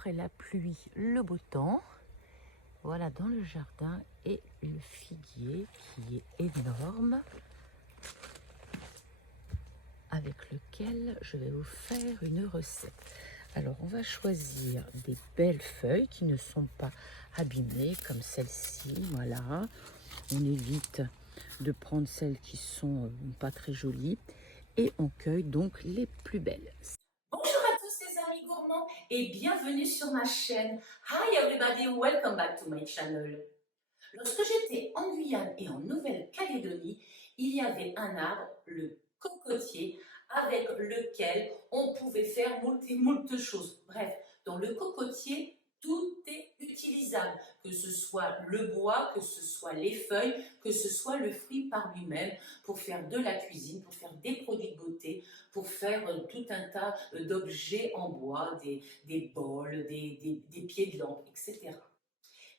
après la pluie, le beau temps. Voilà dans le jardin et le figuier qui est énorme, avec lequel je vais vous faire une recette. Alors on va choisir des belles feuilles qui ne sont pas abîmées comme celle-ci, voilà. On évite de prendre celles qui sont pas très jolies et on cueille donc les plus belles. Bonjour à tous les amis gourmands et bienvenue sur ma chaîne. Hi everybody, welcome back to my channel. Lorsque j'étais en Guyane et en Nouvelle-Calédonie, il y avait un arbre, le cocotier, avec lequel on pouvait faire moult choses. Bref, dans le cocotier, tout est utilisable, que ce soit le bois, que ce soit les feuilles, que ce soit le fruit par lui-même, pour faire de la cuisine, pour faire des produits de beauté, pour faire tout un tas d'objets en bois, des bols, des pieds de lampe, etc.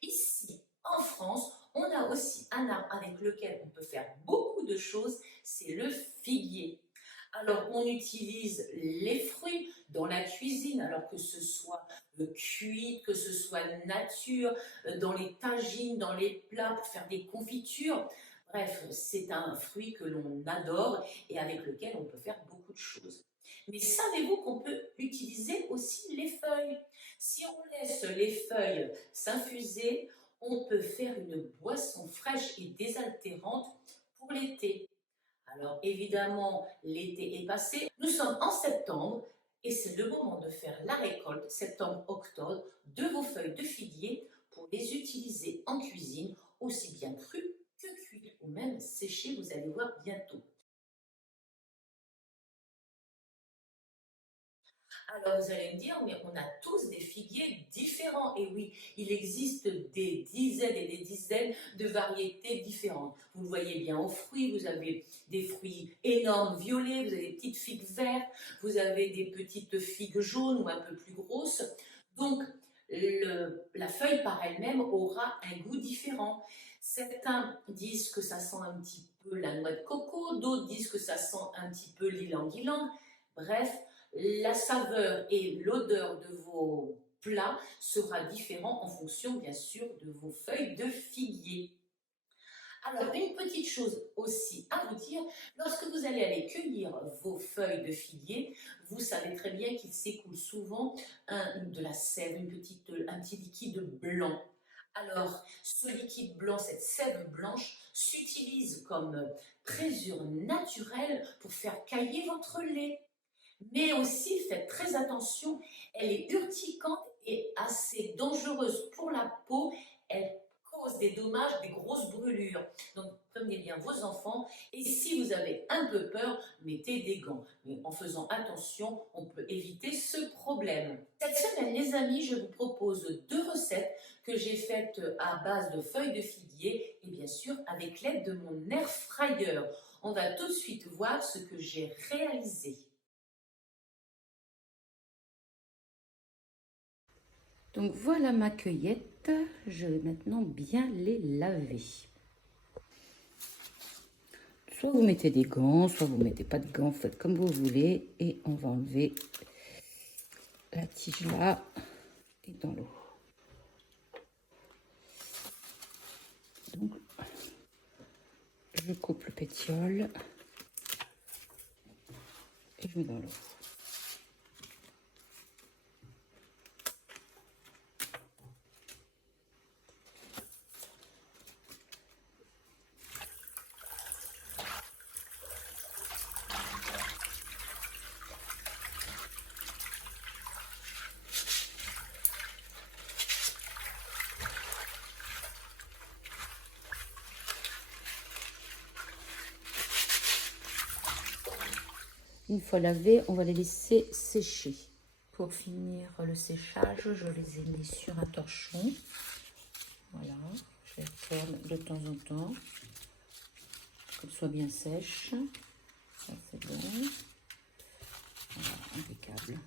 Ici, en France, on a aussi un arbre avec lequel on peut faire beaucoup de choses, c'est le figuier. Alors, on utilise les fruits dans la cuisine, alors que ce soit cuit, que ce soit nature, dans les tagines, dans les plats, pour faire des confitures. Bref, c'est un fruit que l'on adore et avec lequel on peut faire beaucoup de choses. Mais savez-vous qu'on peut utiliser aussi les feuilles? Si on laisse les feuilles s'infuser, on peut faire une boisson fraîche et désaltérante pour l'été. Alors évidemment, l'été est passé, nous sommes en septembre et c'est le moment de faire la récolte, septembre-octobre, de vos feuilles de figuier pour les utiliser en cuisine, aussi bien crues que cuites ou même séchées, vous allez voir bientôt. Alors vous allez me dire, mais on a tous des figuiers différents. Et oui, il existe des dizaines et des dizaines de variétés différentes. Vous le voyez bien aux fruits, vous avez des fruits énormes violets, vous avez des petites figues vertes, vous avez des petites figues jaunes ou un peu plus grosses. Donc la feuille par elle-même aura un goût différent. Certains disent que ça sent un petit peu la noix de coco, d'autres disent que ça sent un petit peu l'ilang-ilang. Bref, la saveur et l'odeur de vos plats sera différent en fonction bien sûr de vos feuilles de figuier. Alors une petite chose aussi à vous dire, lorsque vous allez aller cueillir vos feuilles de figuier, vous savez très bien qu'il s'écoule souvent de la sève, un petit liquide blanc. Alors, ce liquide blanc, cette sève blanche, s'utilise comme présure naturelle pour faire cailler votre lait. Mais aussi, faites très attention, elle est urticante et assez dangereuse pour la peau. Elle cause des dommages, des grosses brûlures. Donc, prenez bien vos enfants et si vous avez un peu peur, mettez des gants. Mais en faisant attention, on peut éviter ce problème. Cette semaine, les amis, je vous propose 2 recettes que j'ai faites à base de feuilles de figuier et bien sûr avec l'aide de mon air fryer. On va tout de suite voir ce que j'ai réalisé. Donc voilà ma cueillette, je vais maintenant bien les laver. Soit vous mettez des gants, soit vous mettez pas de gants, faites comme vous voulez. Et on va enlever la tige là et dans l'eau. Donc je coupe le pétiole et je mets dans l'eau. Une fois lavées, on va les laisser sécher. Pour finir le séchage, je les ai mis sur un torchon. Voilà, je les tourne de temps en temps, qu'elles soient bien sèches. Ça c'est bon. Voilà, impeccable.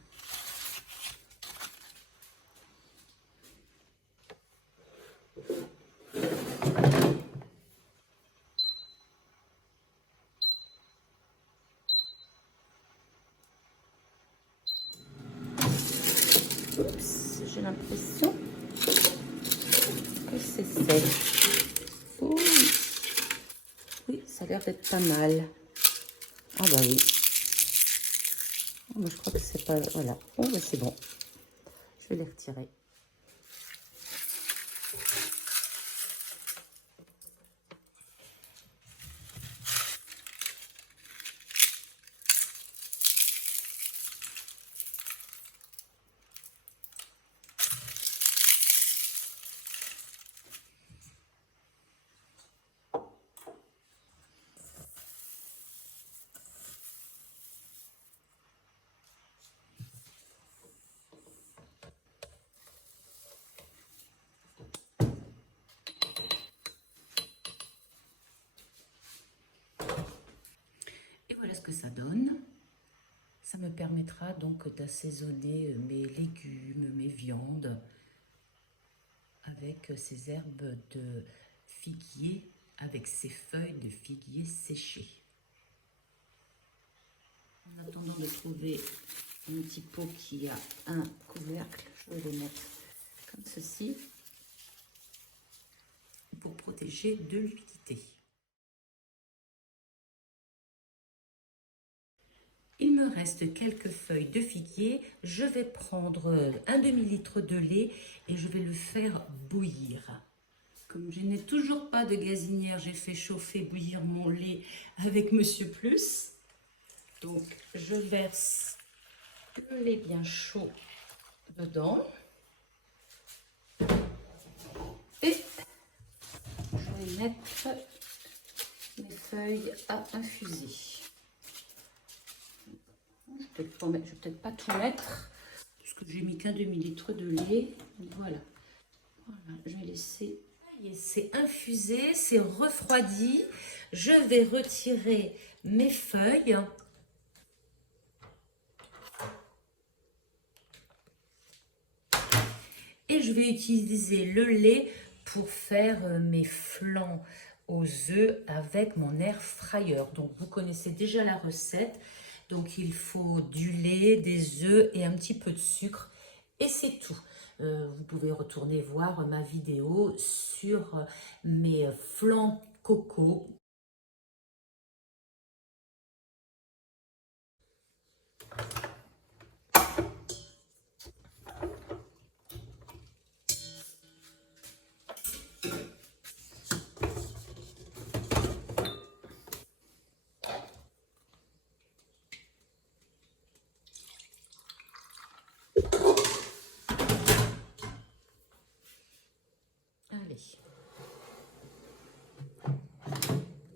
Oups, je l'impression que c'est sec. Ouh. Oui, ça a l'air d'être pas mal. Ah bah oui. Oh, moi je crois que c'est pas... Voilà. Oh bah c'est bon. Je vais les retirer. Et voilà ce que ça donne. Ça me permettra donc d'assaisonner mes légumes, mes viandes avec ces herbes de figuier, avec ces feuilles de figuier séchées. En attendant de trouver un petit pot qui a un couvercle, je vais les mettre comme ceci pour protéger de l'humidité. Il me reste quelques feuilles de figuier. Je vais prendre un demi-litre de lait et je vais le faire bouillir. Comme je n'ai toujours pas de gazinière, j'ai fait chauffer, bouillir mon lait avec Monsieur Plus. Donc, je verse le lait bien chaud dedans. Et je vais mettre mes feuilles à infuser. Je vais peut-être pas tout mettre, puisque j'ai mis qu'un demi-litre de lait. Voilà. Voilà, je vais laisser. C'est infusé, c'est refroidi. Je vais retirer mes feuilles. Et je vais utiliser le lait pour faire mes flancs aux œufs avec mon air fryer. Donc vous connaissez déjà la recette. Donc il faut du lait, des œufs et un petit peu de sucre. Et c'est tout. Vous pouvez retourner voir ma vidéo sur mes flancs coco. Allez.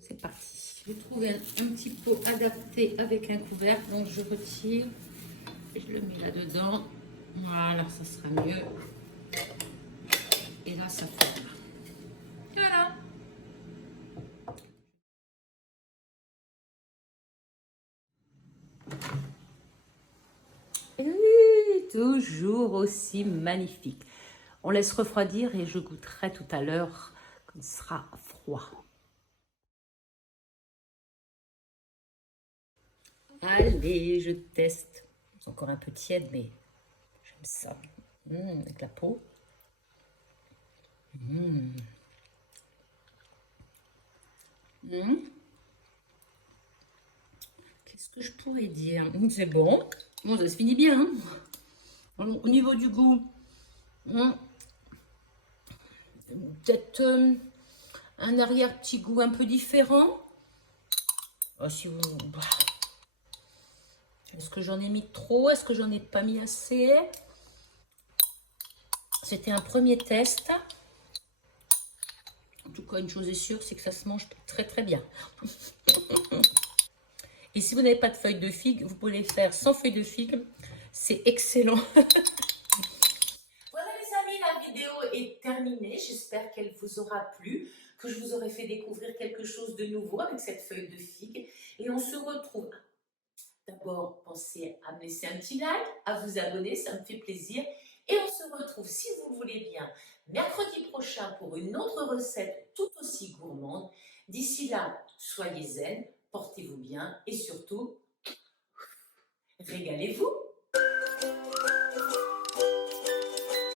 C'est parti. J'ai trouvé un petit pot adapté avec un couvercle, donc je retire et je le mets là-dedans. Voilà, ça sera mieux. Et là, ça fait. Voilà. Et toujours aussi magnifique. On laisse refroidir et je goûterai tout à l'heure quand ce sera froid. Allez, je teste. C'est encore un peu tiède, mais j'aime ça. Avec la peau. Qu'est-ce que je pourrais dire? C'est bon. Bon, ça se finit bien. Hein. Au niveau du goût, peut-être un arrière-petit goût un peu différent. Oh, si vous... Est-ce que j'en ai mis trop? Est-ce que j'en ai pas mis assez? C'était un premier test. En tout cas, une chose est sûre, c'est que ça se mange très très bien. Et si vous n'avez pas de feuilles de figue, vous pouvez les faire sans feuilles de figue. C'est excellent. Voilà les amis, la vidéo est terminée. J'espère qu'elle vous aura plu, que je vous aurai fait découvrir quelque chose de nouveau avec cette feuille de figue. Et on se retrouve. D'abord, pensez à me laisser un petit like, à vous abonner, ça me fait plaisir. Et on se retrouve, si vous le voulez bien, mercredi prochain pour une autre recette tout aussi gourmande. D'ici là, soyez zen, portez-vous bien et surtout, régalez-vous.